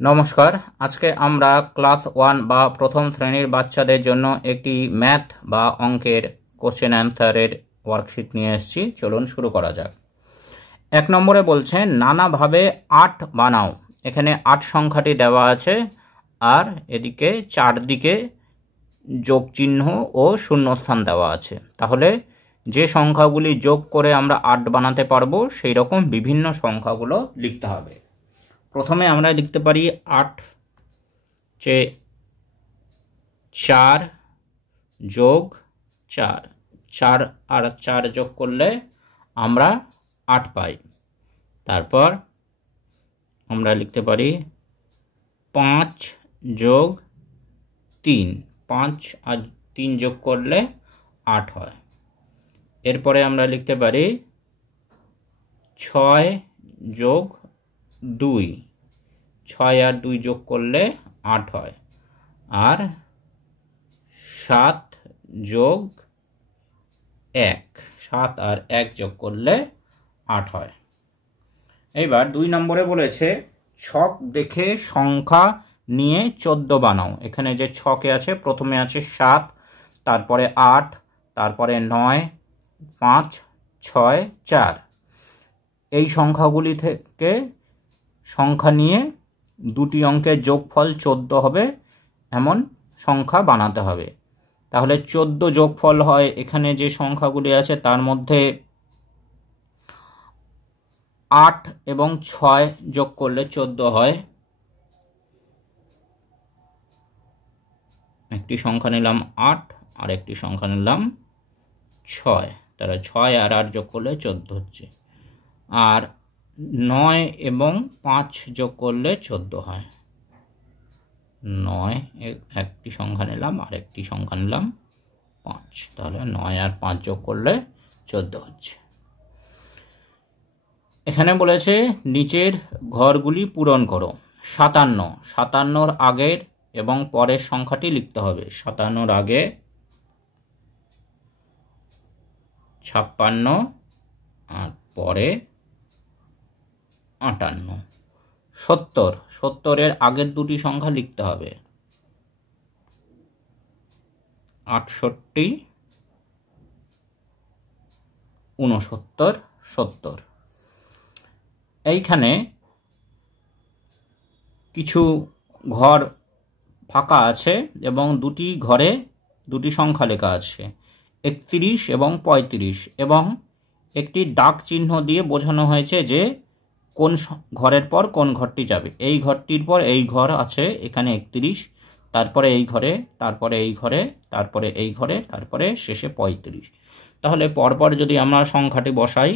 নমস্কার। আজকে আমরা ক্লাস 1 বা প্রথম শ্রেণীর বাচ্চাদের জন্য একটি ম্যাথ বা অঙ্কের কোশ্চেন অ্যান্সারের ওয়ার্কশিট নিয়ে এসেছি। চলুন শুরু করা যাক। 1 নম্বরে বলছে নানাভাবে 8 বানাও। এখানে 8 সংখ্যাটি দেওয়া আছে আর এদিকে চারদিকে যোগ চিহ্ন ও শূন্যস্থান দেওয়া আছে। তাহলে যে সংখ্যাগুলি যোগ করে আমরা 8 বানাতে পারবো সেই রকম বিভিন্ন সংখ্যাগুলো লিখতে হবে। প্রথমে আমরা লিখতে পারি 8 যে 4 যোগ 4, 4 আর 4 যোগ করলে আমরা 8 পাই। তারপর আমরা লিখতে পারি 5 যোগ 3, 5 আর 3 যোগ করলে 8 হয়। এরপরে আমরা লিখতে পারি 6 যোগ 2, 6 আর 2 যোগ করলে 8 হয়। আর 7 যোগ 1, 7 আর 1 যোগ করলে 8 হয়। এবার 2 নম্বরে বলেছে ছক দেখে সংখ্যা নিয়ে 14 বানাও। এখানে যে ছকে আছে প্রথমে আছে 7, তারপরে 8, তারপরে 9, 5, 6, 4। এই সংখ্যাগুলি থেকে সংখ্যা নিয়ে দুটি অঙ্কের যোগফল 14 হবে এমন সংখ্যা বানাতে হবে। তাহলে 14 যোগফল হয় এখানে যে সংখ্যাগুলি আছে তার মধ্যে 8 এবং 6 যোগ করলে 14 হয়। একটি সংখ্যা নিলাম 8 আর একটি সংখ্যা নিলাম 6, তাহলে 6 আর 8 যোগ করলে 14 হচ্ছে। আর 9 এবং 5 যোগ করলে 14 হয়। 9 একটি সংখ্যা নিলাম আর একটি সংখ্যা নিলাম 5, তাহলে 9 আর 5 যোগ করলে 14 হচ্ছে। এখানে বলেছে নিচের ঘরগুলি পূরণ করো। 57, 57-র আগের এবং পরের সংখ্যাটি লিখতে হবে। 57-র আগে 56 আর পরে 58। 70, 70-এর আগের দুটি সংখ্যা লিখতে হবে। 68, 69, 70। এইখানে কিছু ঘর ফাঁকা আছে এবং দুটি ঘরে দুটি সংখ্যা লেখা আছে, 31 এবং 35, এবং একটি দাগ চিহ্ন দিয়ে বোঝানো হয়েছে যে কোন ঘরের পর কোন ঘরটি যাবে। এই ঘরটির পর এই ঘর আছে এখানে 31, তারপরে এই ঘরে, তারপরে এই ঘরে, তারপরে এই ঘরে, তারপরে শেষে 35। তাহলে পরপর যদি আমরা সংখ্যাটি বসাই,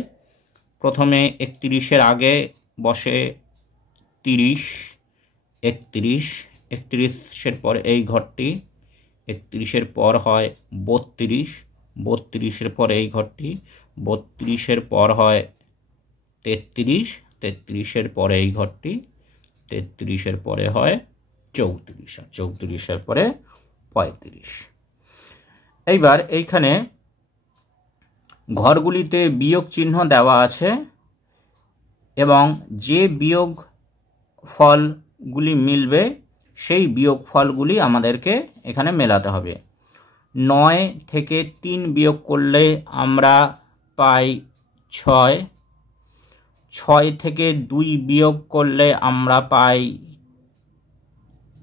প্রথমে 31-এর আগে বসে 30, 31, 31-এর পর এই ঘরটি, 31-এর পর হয় 32, 32-এর পর এই ঘরটি, 32-এর পর হয় 33, 33-এর পরে এই ঘরটি, 33-এর পরে হয় 34, আর 34-এর পরে 35। এইবার এইখানে ঘরগুলিতে বিয়োগ চিহ্ন দেওয়া আছে এবং যে বিয়োগ ফলগুলি মিলবে সেই বিয়োগ ফলগুলি আমাদেরকে এখানে মেলাতে হবে। 9 থেকে 3 বিয়োগ করলে আমরা পাই 6, 6 থেকে 2 বিয়োগ করলে আমরা পাই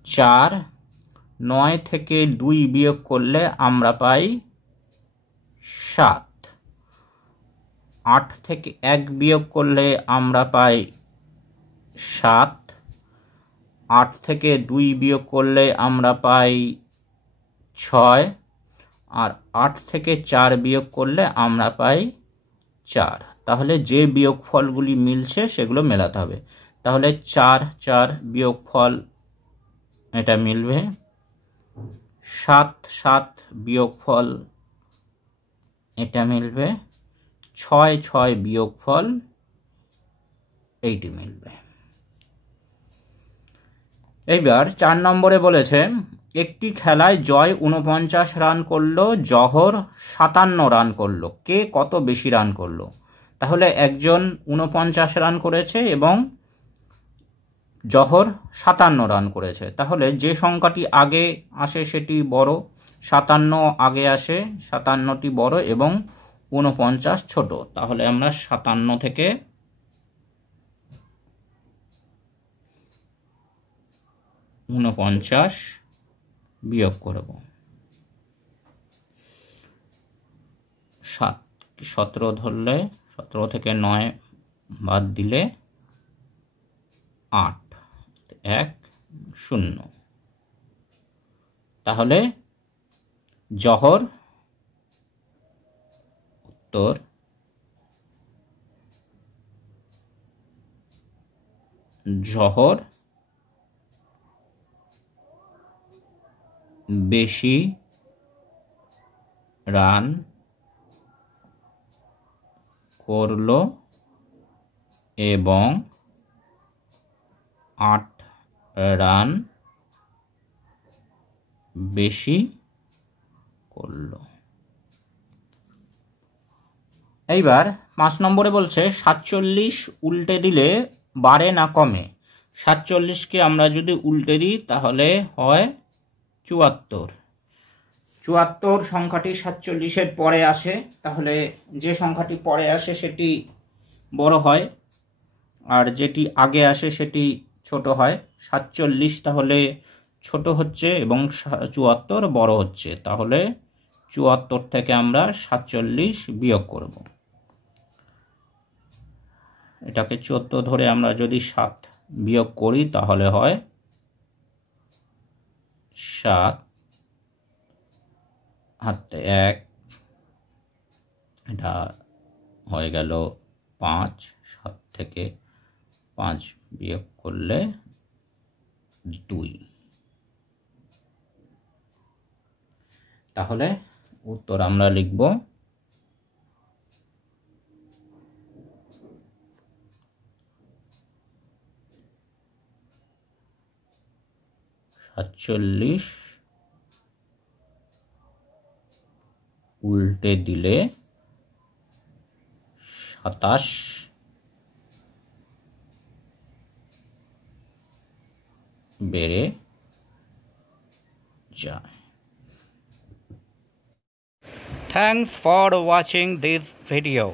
4, 9 থেকে 2 বিয়োগ করলে আমরা পাই 7, 8 থেকে 1 বিয়োগ করলে আমরা পাই 7, 8 থেকে 2 বিয়োগ করলে আমরা পাই 6, আর 8 থেকে 4 বিয়োগ করলে আমরা পাই 4। তাহলে যে বিয়োগফলগুলি মিলছে সেগুলো মেলাতে হবে। তাহলে 4, 4 বিয়োগফল এটা মিলবে, 7, 7 বিয়োগফল এটা মিলবে, 6, 6 বিয়োগফল এইটি মিলবে। এইবার 4 নম্বরে বলেছে একটি খেলায় জয় 49 রান করলো, জহর 57 রান করলো, কে কত বেশি রান করলো? তাহলে একজন 49 রান করেছে এবং জহর 57 রান করেছে, তাহলে যে সংখ্যাটি আগে আসে সেটি বড়, 57 আগে আসে, 57টি বড় এবং 49 ছোট। তাহলে আমরা 57 থেকে 49 বিয়োগ করব। 17 ধরলে 17 থেকে 9 বাদ দিলে 8, 1, 0। তাহলে জহর উত্তর জহর বেশি রান করলো এবং 8 রান বেশি করলো। এইবার 5 নম্বরে বলছে 47 উল্টে দিলে বাড়ে না কমে। 47কে আমরা যদি উল্টে দিই তাহলে হয় 74। 74 সংখ্যাটি 47-এর পরে আসে, তাহলে যে সংখ্যাটি পরে আসে সেটি বড় হয় আর যেটি আগে আসে সেটি ছোট হয়। 47 তাহলে ছোট হচ্ছে এবং 74 বড় হচ্ছে, তাহলে 74 থেকে আমরা 47 বিয়োগ করব। এটাকে 14 ধরে আমরা যদি 7 বিয়োগ করি তাহলে হয় 7 হাতে 1, এটা হয়ে গেল 5, 7 থেকে 5 বিয়োগ করলে 2। তাহলে উত্তর আমরা লিখব 47 উল্টে দিলে 27 বেড়ে যায়। Thanks for watching this video.